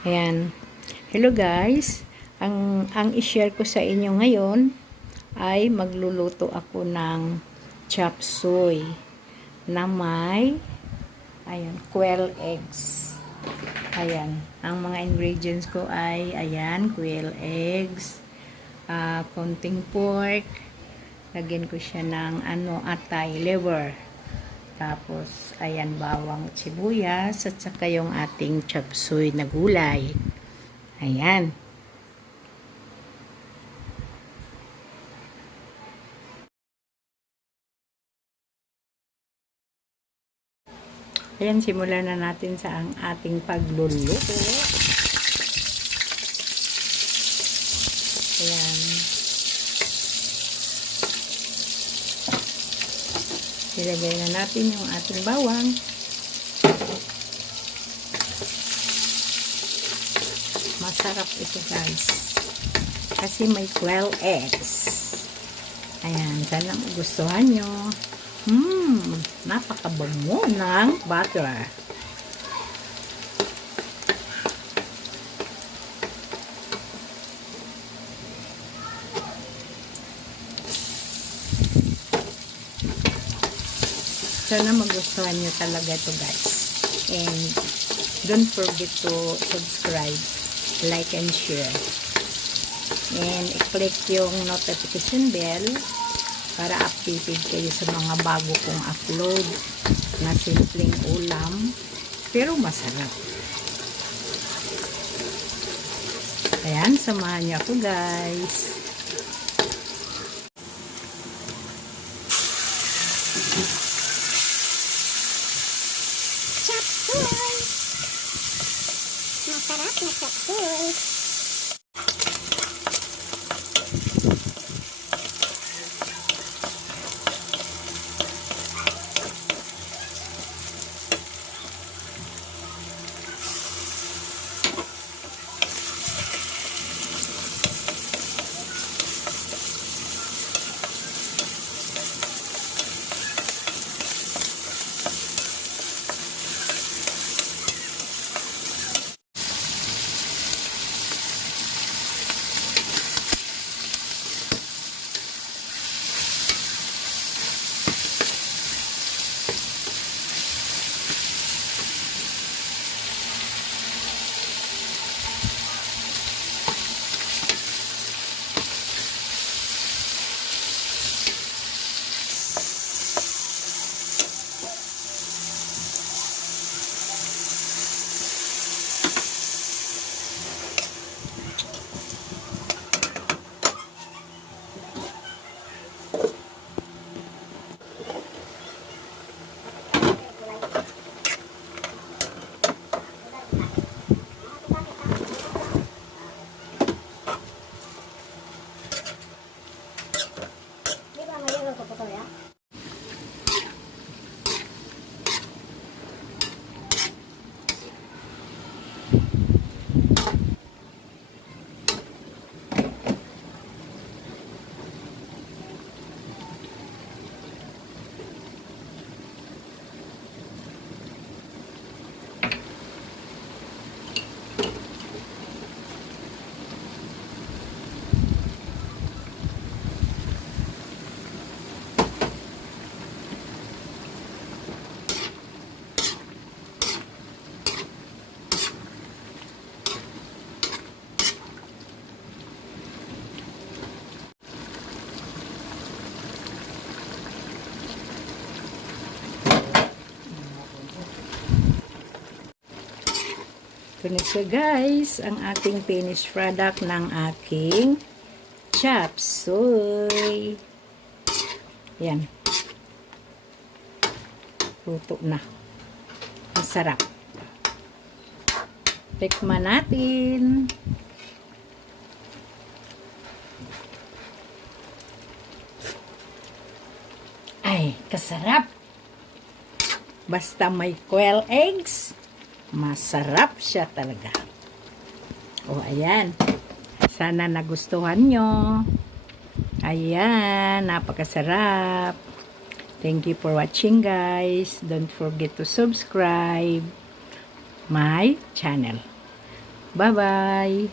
Ayan. Hello guys. Ang i-share ko sa inyo ngayon ay magluluto ako ng chop suey na may quail eggs. Ayan. Ang mga ingredients ko ay quail eggs, konting pork, lagyan ko siya ng atay, liver. Tapos, bawang at sibuyas at saka yung ating chop suey na gulay. Ayan. Ayan, simulan na natin sa ang ating pagluluto. Ayan. Ilagay na natin yung ating bawang. Masarap ito guys. Kasi may quail eggs. Ayan, sana magustuhan nyo. Napakabango ng butter. Sana magustuhan nyo talaga ito guys. And don't forget to subscribe, like and share. And i-click yung notification bell para updated kayo sa mga bago kong upload na simpleng ulam pero masarap. Ayan, samahan niyo ako guys. Chop suey! Masarap na chop suey! Ito na siya guys, ang ating finished product ng aking chop suey. Yan. Luto na. Masarap. Tikman natin. Ay, kasarap. Basta may quail eggs, masarap siya talaga. O, ayan. Sana nagustuhan nyo. Ayan, napakasarap. Thank you for watching guys. Don't forget to subscribe my channel. Bye-bye!